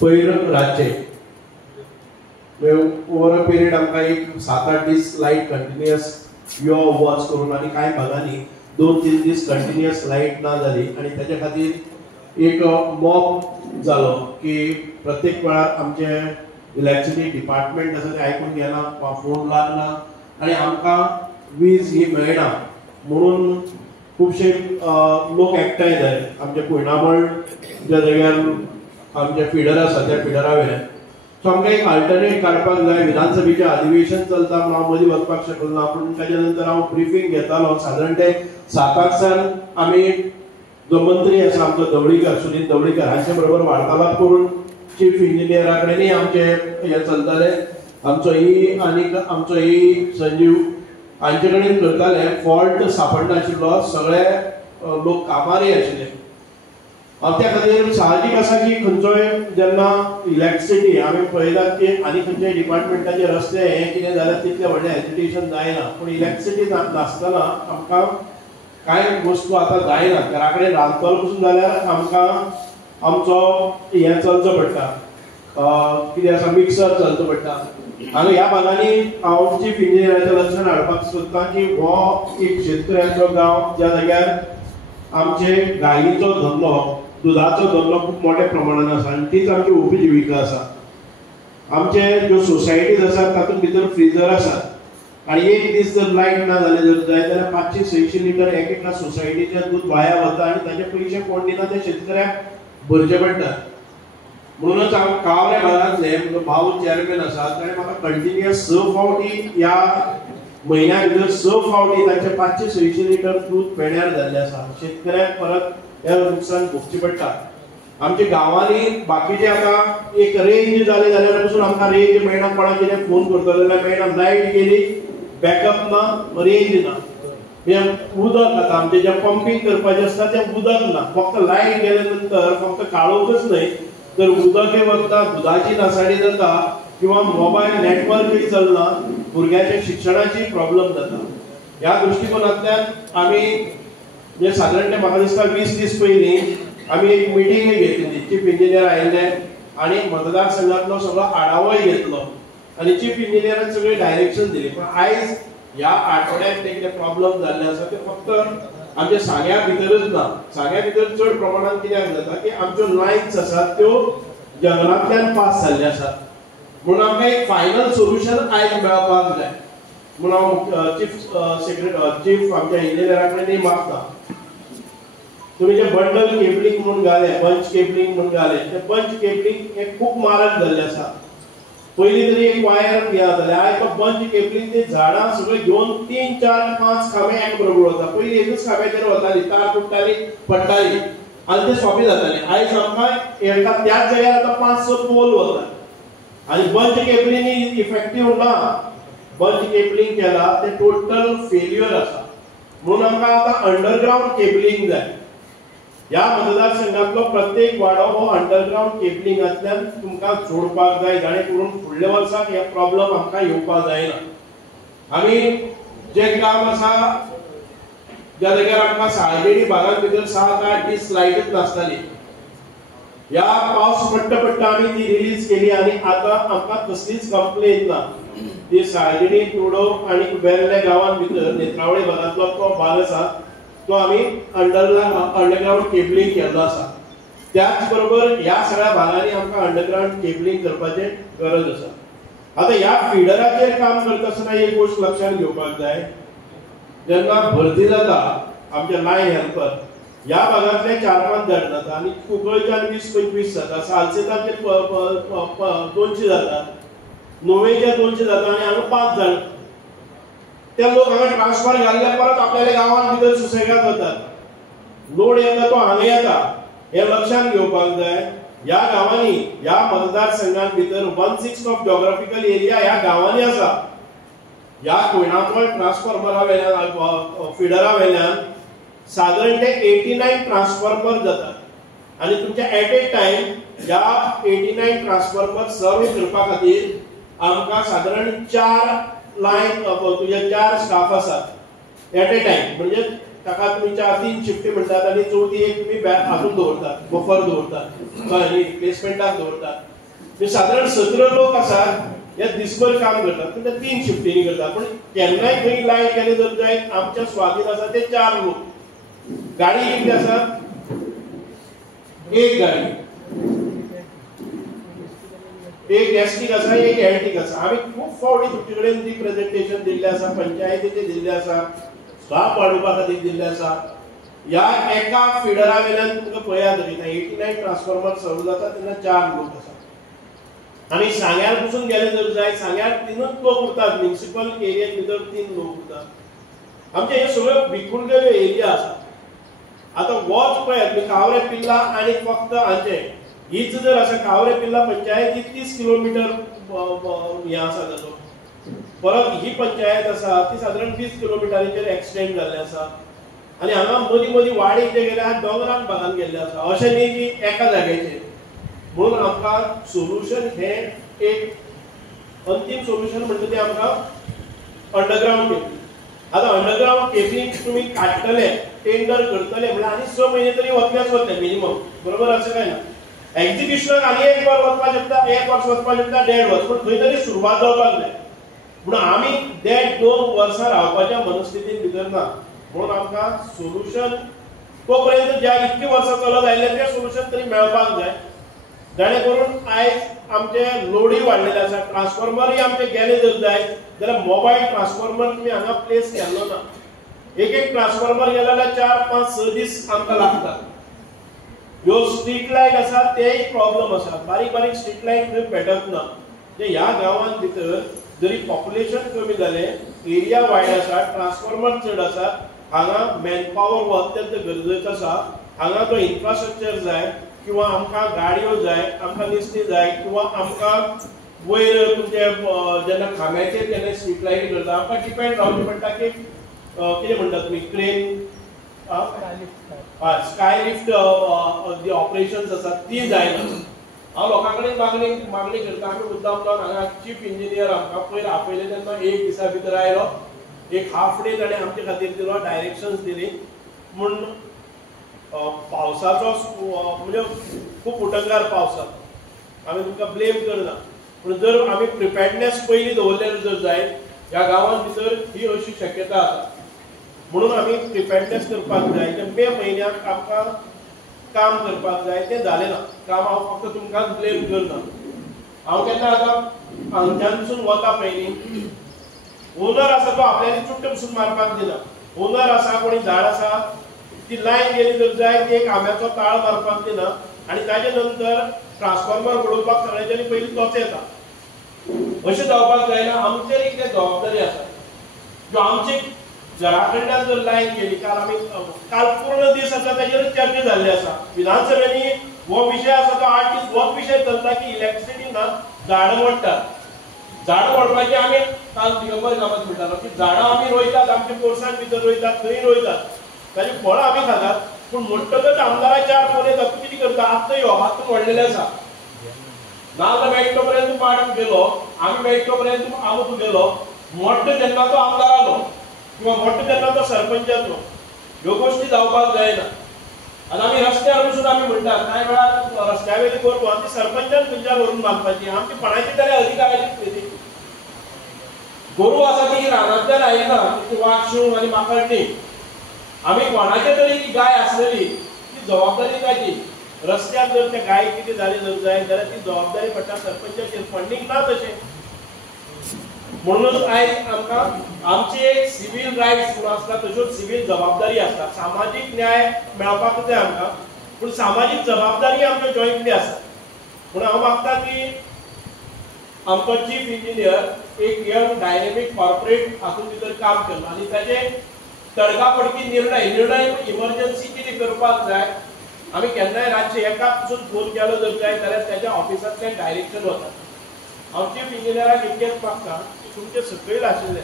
पयर रातचे over a period आमकां एक 7-8 दीस लायट कंटिन्युअस यो वॉच करून आनी कांय भागांनी 2-3 दीस कंटिन्युअस लायट ना जाली आनी ताचे खातीर एक मॉब जालो की प्रत्येक वेळार आमचे इलेक्ट्रिसिटी डिपार्टमेंट आसा ते आयकून घेना फोन लागना आनी आमकां वीज ही मेळना म्हणून खुबशे लोक एकठांय जाय आमचे कुयणामळ ज्या जाग्यार आमचे फिडर आसा त्या फिडरा वयल्यान सो आमकां एक अल्टरनेट काडपाक जाय विधानसभेचें अधिवेशन चलता म्हणून हांव मदीं वचपाक शकलो ना पूण ताच्या नंतर हांव ब्रिफींग घेतालो सादारण ते 7 सावन आमी जो मंत्री आसा आमचो धवळीकर सुनील धवळीकर हांचे बरोबर वार्तालाप करून चीफ इंजिनियरा कडेनय आमचे हे चलताले आमचो आमचो संजीव हांचे कडेन करताले फॉल्ट सापडनाशिल्लो सगळे लोक कामारय आशिल्ले त्या खातीर साहजीक आसा की खंयचोय जेन्ना इलेक्ट्रिसिटी आमी पळयतात की आनी खंयच्याय डिपार्टमेंटाचे रस्ते हे कितें जाल्यार तितलें व्हडलें एजिटेशन जायना पूण इलेक्ट्रिसिटी नासतना आमकां कांय वस्तू आतां जायना घरा कडेन रांदतलो पसून जाल्यार आमकां आमचो हें चलचो पडटा कितें आसा मिक्सर चलचो पडटा आनी ह्या भागांनी हांव चीफ इंजिनियराचें लक्षांत हाडपाक सोदतां की हो एक शेतकऱ्याचो गांव ज्या जाग्यार आमचे गायीचो धंदो दुधाचो धंदो खूब मोठ्या प्रमाणान आसा आनी तीच आमची उपजिविका आसा आमचे ज्यो सोसायटीज आसात तातूंत भितर फ्रिजर आसात आनी एक दीस जर लायट ना जालें जर जाय जाल्यार 500-600 लिटर एका सोसायटीचें दूध वाया वता आनी ताचे पयशे कोण दिना ते शेतकऱ्याक भरचे पडटा म्हणूनच हांव कावऱ्या भागांतले म्हजो भाव चेअरमॅन आसा ताणें म्हाका कंटिन्युअस 6 फावटी ह्या म्हयन्या भितर 6 फावटी तांचे 500-600 लिटर दूध पेड्यार जाल्लें आसा शेतकऱ्याक परत हें नुकसान भोगचें पडटा आमच्या गांवांनी बाकीचे आतां एक रेंज जाले जाल्यार पसून आमकां रेंज मेळना कोणाक कितें फोन करतलो जाल्यार मेळना लायट गेली बॅकअप ना रेंज ना उदक आतां आमचें जें पंपींग करपाचें आसता तें उदक ना फक्त लायट गेले नंतर फक्त काळोखच न्हय तर उदकय वता दुधाची नासाडी जाता किंवा मोबायल नेटवर्कय चलना भुरग्याच्या शिक्षणाची प्रॉब्लेम जाता ह्या दृश्टिकोनांतल्यान आमी जे सादारण म्हाका दिसता 20 दीस पयलीं आमी एक मिटींग घेतली चीफ इंजिनियर आयिल्ले आनी मतदारसंघातलो सगळो आढावोय घेतलो आनी चीफ इंजिनियरान सगळी डायरेक्शन दिली पण आयज ह्या आठवड्यात कितें प्रॉब्लेम जाल्ले आसा ते फक्त आमच्या सांग्या भितरच ना सांग्या भितर चड प्रमाणात कित्याक जाता की आमच्यो लायन्स आसात त्यो जंगलांतल्यान पास जाल्ले आसात म्हणून आमकां एक फायनल सोल्युशन आयज मेळपाक जाय म्हणून हांव चीफ आमच्या इंजिनियरा कडेन मागता तुम्ही जे बंडल केबलिंग म्हणून घाले बंच केबलिंग म्हणून घाले ते बंच केबलिंग हे खूप म्हारग जाल्ले आसा पयलीं तरी एक वायर घेया जाल्यार आयज तो बंच केबलिंग ते झाडां सगळे घेवन 3-4-5 खांबे एक बरोबर वता पयलीं एकूच खांब्याचेर वताली तार तुटताली पडटाली आनी ते सोंपे जाताले आयज आमकां एका त्याच जाग्यार आतां 5-6 पोल वतात आनी बंच केबलिंग इफेक्टिव्ह ना बंच केबलिंग केला ते टोटल फेल्युअर आसा म्हणून आमकां आतां अंडरग्राउंड केबलिंग जाय ह्या मतदारसंघातलो प्रत्येक वाडो हो अंडरग्राउंड केबलिंगांतल्यान तुमकां जोडपाक जाय जाणे करून फुडल्या वर्साक हे प्रॉब्लेम आमकां येवपाक जायना आमी जे काम आसा ज्या जाग्यार आमकां साळजेरी भागांत भितर 7-8 दीस लायटच नासताली ह्या पावस पडटा आमी ती रिलीज केली आनी आतां आमकां कसलीच कंप्लेन ना ती साळजेरी तुडो आनी वेर्ले गांवांत भितर नेत्रावळी भागांतलो तो भाग आसा तो आमी अंडरग्राउंड केबलिंग केल्लो आसा त्याच बरोबर ह्या सगळ्या भागांनी आमकां अंडरग्राउंड केबलिंग करपाचें गरज आसा आतां ह्या फिडराचेर काम करता आसतना एक गोश्ट लक्षांत घेवपाक जाय जेन्ना भरती जाता आमचे लायन हेल्पर ह्या भागांतले 4-5 जाण जाता आनी कुंकळच्यान 20-25 जाता सालसेताचे 200 जाता नोवेचे 200 जाता आनी हांगा 5 जाण ते लोक हांगा ट्रान्सफर घाल्ले परत आपल्या गांवांत भितर सुसेगाद वतात लोड येता तो हांगा येता हे लक्षांत घेवपाक जाय ह्या गांवांनी ह्या मतदारसंघांत भितर 1/6 ऑफ जॉग्राफिकल एरिया ह्या गांवांनी आसा ह्या कोयनातोळ ट्रान्सफॉर्मरा वयल्यान फिडरा वयल्यान सादारण ते 89 ट्रान्सफॉर्मर जातात आनी तुमचे एट ए टायम ह्या 89 ट्रान्सफॉर्मर सर्व करपा खातीर आमकां सादारण 4 लायन तुझे 4 स्टाफ आसात एट ए टायम म्हणजे ताका तुमी 3 शिफ्टी म्हणटात आनी चवथी एक तुमी हातून दवरतात, बफर दवरतात, कळ्ळें, रिप्लेसमेंटाक दवरतात. म्हणजे सादारण 17 लोक आसात, हे दिसभर काम करतात, पूण ते 3 शिफ्टींनी करतात. पूण केन्नाय खंय लायट गेले जर जायत आमच्या स्वाधीन आसा ते 4 लोक. गाडी कितली आसात? एक गाडी, एक गॅस्टीक आसा, एक एल्टीक आसा. आमी खूब फावटी तुमचे कडेन रिप्रेझेंटेशन दिल्लें आसा, पंचायतीचें दिल्लें आसा, स्टाफ वाडोवपा खातीर दिल्लें आसा. ह्या एका फिडरा वेल्यान तुमकां पळयात 89 ट्रान्सफॉर्मर सर्व जाता तेन्ना 4 लोक आसात. आमी सांग्यार पसून गेले जर जाय सांग्यार 3च लोक उरतात, म्युनिसिपल एरिया भितर 3 लोक उरतात. आमचे हे सगळे विखुरलेले एरिया आसा. आतां वच पळयात तुमी कावरे पिल्ला आनी फक्त हांचे हीच जर आसा कावरे पिल्ला पंचायत 30 किलोमीटर हे आसा ताचो. परत ही पंचायत आसा ती सादारण 20 किलोमिटराचेर एक्सटेंड जाल्ली आसा. आनी हांगा मदीं मदीं वाडीक जे गेले आहा दोंगरान भागान गेल्ले आसा. अशें न्ही की एका जाग्याचेर. म्हणून आमकां सोल्युशन हे एक अंतिम सोल्युशन म्हणटा तें आमकां अंडरग्राउंड केबलिंग. आतां अंडरग्राउंड केबलिंग तुमी काडटले, टेंडर करतले म्हळ्यार आनी 6 म्हयने तरी वतलेच वतले मिनिमम, बरोबर अशें काय ना. एक्झिक्युशनाक आनी 1 वर वचपाक शकता, 1 वर्स वचपाक शकता, 1.5 वर्स, पूण खंय तरी सुरवात जावपाक जाय. म्हणून आमी 1.5-2 वर्सां रावपाच्या मनस्थितीन भितर ना. म्हणून आमकां सोल्युशन तो पर्यंत ज्या इतकी वर्सां चलत आयले ते सोल्युशन तरी मेळपाक जाय. जाणे करून आयज आमचे लोडूय वाडलेले आसा. ट्रान्सफॉर्मरूय आमचे गेले जर जाय जाल्यार मोबायल ट्रान्सफॉर्मर तुमी हांगा प्लेस केल्लो ना. एक ट्रान्सफॉर्मर गेलो जाल्यार 4-5-6 दीस आमकां लागतात. ह्यो स्ट्रीट लायट आसा तेय प्रॉब्लेम आसा. बारीक बारीक स्ट्रीट लायट थंय पेटत ना. ह्या गांवांत भितर जरी पॉप्युलेशन कमी जालें, एरिया वायड आसा, ट्रान्सफॉर्मर चड आसा, हांगा मॅनपॉवर हो अत्यंत गरजेचो आसा. हांगा तो इन्फ्रास्ट्रक्चर जाय किंवा आमकां गाडयो जाय, आमकां निस्ती जाय किंवा आमकां वयर तुमचे जेन्ना खांब्याचेर केन्ना स्ट्रीट लायट करता आमकां डिपेंड रावचें पडटा की कितें म्हणटा तुमी क्रेन, स्काय लिफ्ट जी ऑपरेशन्स आसात ती जायना. हांव लोकां कडेन मागणी करता. आमी मुद्दाम जावन हांगा चीफ इंजिनियर आमकां पयर आपयले तेन्ना 1 दिसा भितर आयलो, एक हाफ डे ताणें आमचे खातीर दिलो, डायरेक्शन्स दिली. म्हूण पावसाचो म्हणजे खूब उटंगार पावस आसा, आमी तुमकां ब्लेम करना. पूण जर आमी प्रिपेर्डनेस पयलीं दवरलें जर जाय ह्या गांवांत भितर ही अशी शक्यता आसा. म्हणून आमी प्रिपेर्डनेस करपाक जाय. ते मे म्हयन्याक आमकां काम करपाक जाय, तें जालें ना. काम हांव फक्त तुमकां ब्लेम करना. हांव केन्ना आतां हांगच्यानसून वता पयलीं ओनर आसा तो आपल्याली चुट्ट पसून मारपाक दिना. ओनर आसा कोणी झाड आसा ती लायन गेली जर जाय ती एक आंब्याचो ताळ मारपाक दिना. आनी ताजे नंतर ट्रान्सफॉर्मर उडोवपाक सगळ्यांच्यानी पयलीं तोच येता. अशें जावपाक जायना. आमचेर एक जबाबदारी आसा ज्यो आमचे घरा कडल्यान जर लायन गेली. काल पूर्ण दीस आसा ताजेर चर्चा जाल्ली आसा विधानसभेनी. हो विशय आसा तो 8 दीस होच विशय चलता की इलेक्ट्रिसिटी ना, झाडां मोडटात. झाडां मोडपाची आमी काल दिगंबर कामत म्हणटालो की झाडां आमी रोयतात, आमच्या पोरसांत भितर रोयतात, थंय रोयतात, ताची फळां आमी खातात. पूण म्हणटकच आमदाराचे 4 फोन येतात, तूं कितें करता? आतां यो हातून व्हडलेलें आसा, नाल्ल मेळटा पर्यंत पाड गेलो, आमी मेळटा पर्यंत आमूक गेलो. मोट्ट जेन्ना तो आमदार आलो किंवा मोट्ट जेन्ना तो सरपंच जातलो, ह्यो गोश्टी जावपाक जायना. आनी आमी रस्त्यार बसून आमी म्हणटात कांय वेळार रस्त्या वयली गोरवां ती सरपंचान खंयच्यार व्हरून बांदपाची. आमची कोणाची तरी अधिकाराची न्ही. गोरवां आसा ती रानांतल्यान आयिना, ती वागशूं आनी माकळटी. आमी कोणाचे तरी ती गाय आसलेली ती जबाबदारी ताची. रस्त्यार जर त्या गाय कितें जालें जर जाय जाल्यार ती जबाबदारी पडटा सरपंचाचेर. फंडींग ना तशें. म्हणूनच आयज आमकां आमची एक सिव्हील रायट्स म्हणून आसता, तश्योच सिव्हील जबाबदारी आसता. सामाजीक न्याय मेळपाक जाय आमकां, पूण सामाजीक जबाबदारी आमच्यो जॉयंटली आसा. म्हणून हांव मागता की आमचो चीफ इंजिनियर एक यंग डायनेमीक कॉर्पोरेट हातूंत भितर काम केलो आनी ताचे तडकाफडकी निर्णय इमर्जन्सी कितें करपाक जाय. आमी केन्नाय रातचे एका पसून फोन केलो जर जाय जाल्यार ताच्या ऑफिसांतल्यान डायरेक्शन वता. हांव चीफ इंजिनियराक इतकेंच मागता की तुमचे सकयल आशिल्ले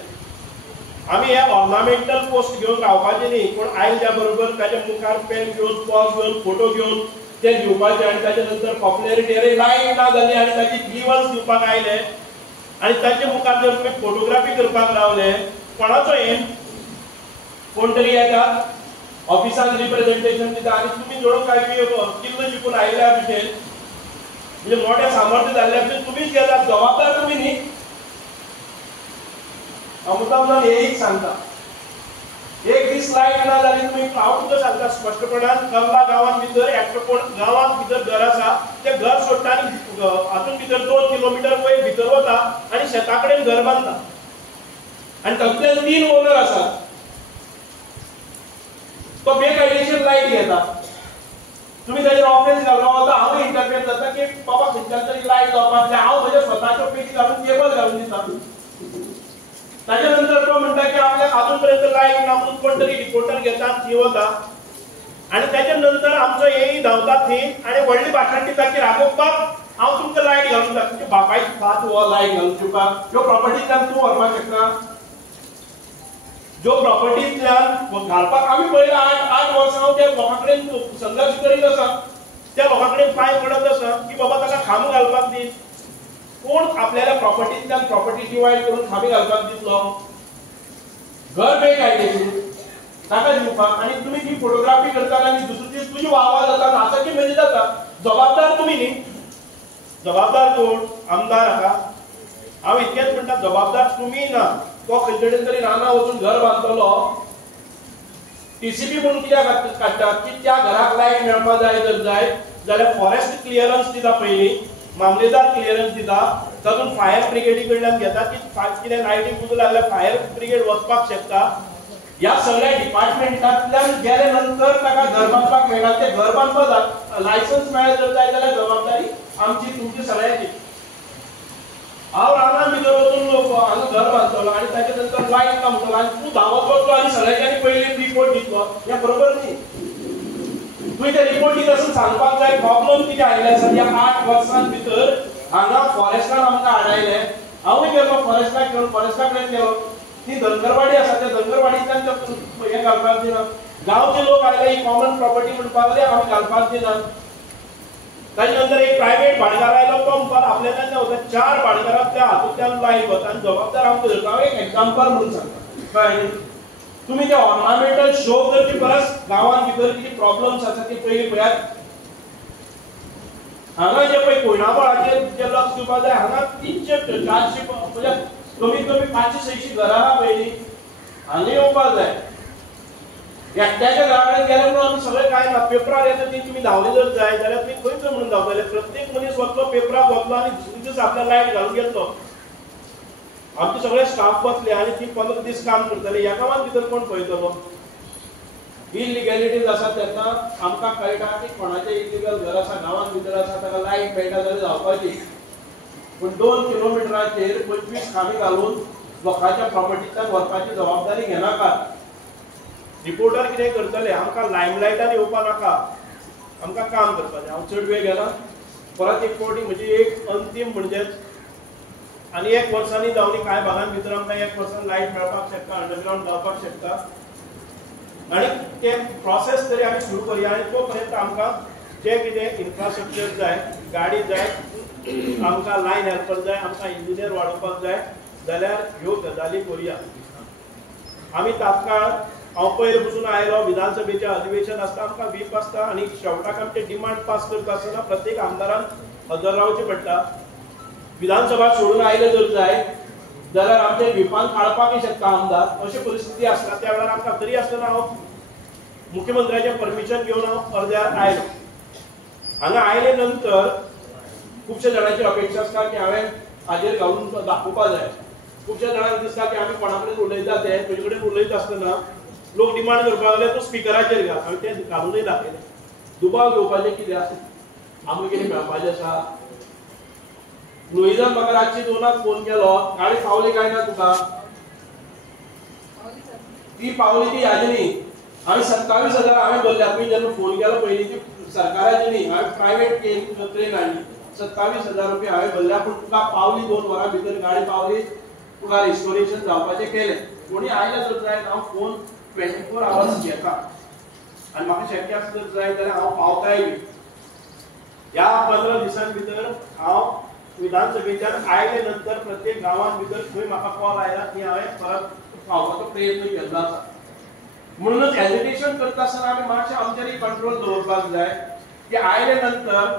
आमी हे ऑर्नामेंटल पोस्ट घेवन रावपाचें न्ही, पूण आयल्या बरोबर ताच्या मुखार पेन घेवन, पॉज घेवन, फोटो घेवन ते दिवपाचे आनी ताचे नंतर पॉप्युलॅरिटी अरे लायट ना जाली आनी ताची ग्रीवन्स दिवपाक आयले आनी ताचे मुखार जर तुमी फोटोग्राफी करपाक रावले कोणाचो एम? कोण तरी येता ऑफिसात रिप्रेझेंटेशन दिता आणि तुम्ही जोडून काय किल्लो जिंकून आयल्या भशेन म्हणजे मोठ्या सामर्थ्य जाल्ल्या भशेन तुम्हीच गेला जबाबदार तुम्ही न्ही. मुद्दाम एक सांगता एक दीस लायट ना जाल्यार तुम्ही हांव तुमकां सांगता स्पश्टपणान कल्ला गांवांत भितर एकटो कोण गांवांत भितर घर आसा ते घर सोडटा आनी हातून भितर 2 किलोमीटर वयर भितर वता आनी शेता कडेन घर बांदता आनी तातूंतले 3 ओनर आसात. तो बेकायदेशीर लायट घेता तुम्ही ताजेर ऑफेन्स घालून वता. हांव इंटरप्रेट जाता की बाबा खंयच्यान तरी लायट जावपाक जाय. हांव म्हज्या स्वताच्यो पेटी घालून केबल घालून दिता. ताच्या नंतर तो म्हणटा की आपल्याक अजून पर्यंत लायट ना म्हणून कोण तरी रिपोर्टर घेता थंय वता आनी ताच्या नंतर आमचो हेय धांवता थंय आनी व्हडली भाशण दिता की राघोवपाक हांव तुमकां लायट घालून दिता. तुमच्या बापायची फात हो लायट घालून दिवपाक ह्यो प्रॉपर्टींतल्यान तूं व्हरपाक शकता. ज्यो प्रॉपर्टींतल्यान घालपाक आमी पळयला 8 वर्सां हांव त्या लोकां कडेन संघर्श करीत आसा. त्या लोकां कडेन पांय पडत आसा की बाबा ताका खांब घालपाक दी. कोण आपल्याला प्रॉपर्टींतल्यान प्रॉपर्टी डिवायड करून खांबे घालपाक दितलो. घर बेकायदेशीर ताका दिवपाक आनी तुमी ती फोटोग्राफी करतात आनी दुसरे दीस तुजी वाह जाता नाचाची मेजी जाता. जबाबदार तुमी न्ही. जबाबदार कोण? आमदार आहा. हांव इतकेंच म्हणटा जबाबदार तुमी ना. तो खंयतरी तरी रानां वचून घर बांदतलो टीसीपी म्हणून कित्याक काडटात की त्या घराक लायट मेळपाक जाय जर जाय जाल्यार फॉरेस्ट क्लियरन्स दिता पयलीं मामलेदार क्लियरन्स दिता तातूंत फायर ब्रिगेडी कडल्यान घेता की कितें लायटीक उजो लागल्यार फायर ब्रिगेड वचपाक शकता. ह्या सगळ्या डिपार्टमेंटांतल्यान गेले नंतर ताका घर बांदपाक मेळटा. ते घर बांदपाक लायसन्स मेळ्ळें जर जाय जाल्यार जबाबदारी आमची तुमची सगळ्यांची. हांव रानां भितर वचून हांगा घर बांदतलो आनी ताचे नंतर लायट ना म्हणटलो आनी तूं धांवत वचलो आनी सगळ्यांनी पयलीं रिपोर्ट दितलो हें बरोबर न्ही. तुवें ते रिपोर्ट दिता आसून सांगपाक जाय प्रॉब्लम कितें आयिल्ले आसा. ह्या 8 वर्सां भितर हांगा फॉरेस्टान आमकां आडायले. हांवूय गेलो फॉरेस्टाक घेवन फॉरेस्टा कडेन गेलो. ती धनगरवाडी आसा त्या धनगरवाडींतल्यान हें घालपाक दिना. गांवचे लोक आयले ही कॉमन प्रॉपर्टी म्हणपाक लागले आमी घालपाक दिना. ताचे नंतर एक प्रायव्हेट भाडगार आयलो तो म्हणपाक आपल्याच्यान होता 4 भाडगारांतल्या हातूंतल्यान लायट वता आनी जबाबदार आमकां धरता. हांव एक एग्जांपल म्हणून सांगता कळ्ळें. तुम्ही ते ऑर्नामेंटल शो करचे परस गांवांत भितर कितें प्रॉब्लम्स आसा ते पयलीं पळयात. हांगा जे पळय कोयनाबळाचेर जे लक्ष दिवपाक जाय हांगा 300 400 म्हणजे कमीत कमी 500-600 घरां आहा पयलीं. हांगा येवपाक जाय. एकट्याच्या घरा कडेन गेले म्हणून आमी सगळें काय ना. पेपरार येता ती तुमी धांवले जर जाय जाल्यार तुमी खंयच म्हणून धांवतले. प्रत्येक मनीस वतलो पेपराक वतलो आनी दुसरे दीस आपल्या लायट घालून गेलो. आमचे सगळे स्टाफ बसले आनी ती 15 दीस काम करतले. ह्या कामांत भितर कोण पळयतलो. इलिगॅलिटीज आसा तेन्ना आमकां कळटा की कोणाचें इलिगल घर आसा गांवांत भितर आसा ताका लायट मेळटा जाल्यार जावपाची. पूण 2 किलोमिटराचेर 25 खांबे घालून लोकांच्या प्रॉपर्टींतल्यान व्हरपाची जबाबदारी घेनाकात. रिपोर्टर कितें करतले आमकां लायमलायटार येवपाक नाका. आमकां काम करपाचें. हांव चड वेळ गेला परत एक फावटी म्हजी एक अंतीम म्हणजे आनी 1 वर्सांनी जावनी कांय भागांत भितर आमकां 1 वर्सान लायट मेळपाक शकता अंडरग्रावंड जावपाक शकता आनी ते प्रोसेस तरी आमी सुरू करया. आनी तो पर्यंत आमकां जे कितें इन्फ्रास्ट्रक्चर जाय गाडी जाय आमकां लायन हेल्पर जाय आमकां इंजिनियर वाडोवपाक जाय जाल्यार ह्यो गजाली करुया. आमी तात्काळ हांव पयर पसून आयलो विधानसभेचें अधिवेशन आसता आमकां व्हीप आसता आनी शेवटाक आमचे डिमांड पास करता आसतना प्रत्येक आमदारान हजर रावचें पडटा. विधानसभा सोडून आयले जर जाय जाल्यार आमचे व्हीपान काडपाकय शकता आमदार. अशी परिस्थिती आसता. त्या वेळार आमकां तरी आसतना हांव मुख्यमंत्र्याचें परमिशन घेवन हांव अर्द्यार आयलो. हांगा आयले नंतर खुबशे जाणांची अपेक्षा आसता की हांवें हाजेर घालून दाखोवपाक जाय. खुबशे जाणांक दिसता की आमी कोणा कडेन उलयता ते तुजे कडेन उलयता आसतना लोक डिमांड करपाक लागले तूं स्पिकराचेर घाल. हांवें तें घालूनय दाखयलें. दुबाव घेवपाचें कितें आसा आमकां कितें मेळपाचें आसा. लुईजान म्हाका रातची 2 फोन केलो गाडी पावली काय ना तुका. ती पावली ती हाजी न्ही. हांवें 27,000 हांवें भरल्या. तुवें जेन्ना फोन केलो पयलीं ती सरकाराची न्ही हांवें प्रायवेट ट्रेन हाडली. 27,000 रुपया हांवें भरल्या. पूण तुका पावली 2 वरां भितर गाडी पावली. तुका रिस्टोरेशन जावपाचें केलें. कोणी आयले जर जाय हांव फोन 24 hours घेता आनी म्हाका शक्य आसा जर जाय जाल्यार हांव पावताय बी. ह्या 15 दिसां भितर हांव विधानसभेच्यान आयले नंतर प्रत्येक गांवांत भितर खंय म्हाका कॉल आयला की हांवें परत पावपाचो प्रयत्न केल्लो आसा. म्हणूनच हेजिटेशन करता आसतना आमी मातशें आमचेर कंट्रोल दवरपाक जाय की आयले नंतर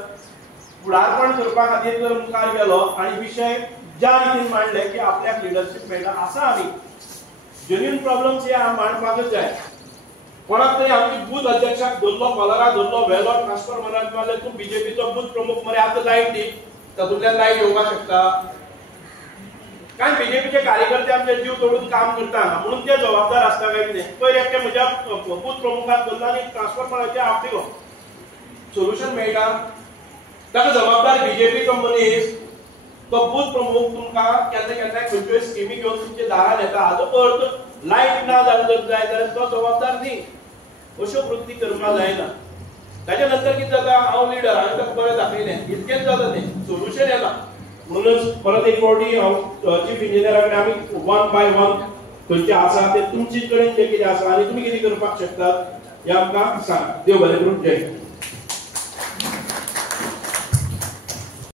फुडारपण करपा खातीर जर मुखार गेलो आणि विषय ज्या रितीन मांडले की आपल्याक लिडरशिप मेळटा आसा आमी जेन्युइन प्रॉब्लेम्स हे मांडपाकच जाय कोणाक तरी आमची बूथ अध्यक्षाक धरलो कॉलरा धरलो वेलो ट्रान्सफर म्हणत मारले तूं बीजेपीचो बूथ प्रमुख मरे आतां लायट दी तातूंतल्यान लायट येवपाक शकता कारण बीजेपीचे कार्यकर्ते आमचे जीव तोडून काम करता म्हणून ते जबाबदार आसता काय कितें पयर एकटे म्हज्या बूथ प्रमुखाक धरलो आनी ट्रान्सफर कोणाचे हाफ दिलो सोल्युशन मेळटा ताका जबाबदार बीजेपीचो मनीस तो बूथ प्रमुख तुमकां केन्ना केन्ना खंयच्योय स्किमी घेवन तुमचे दारार येता हाजो अर्थ लायट ना जालो जर जाय जाल्यार तो जबाबदार न्ही अश्यो कृती करपाक जायना ताच्या नंतर कितें जाता हांव लिडर हांवें ताका बरें दाखयलें इतकेंच जाता तें सोल्युशन येना म्हणूनच परत एक फावटी हांव चीफ इंजिनियरा कडेन आमी वन बाय वन खंयचे आसा ते तुमचे कडेन जे कितें आसा आनी तुमी कितें करपाक शकतात हें आमकां सांग देव बरें करूं जय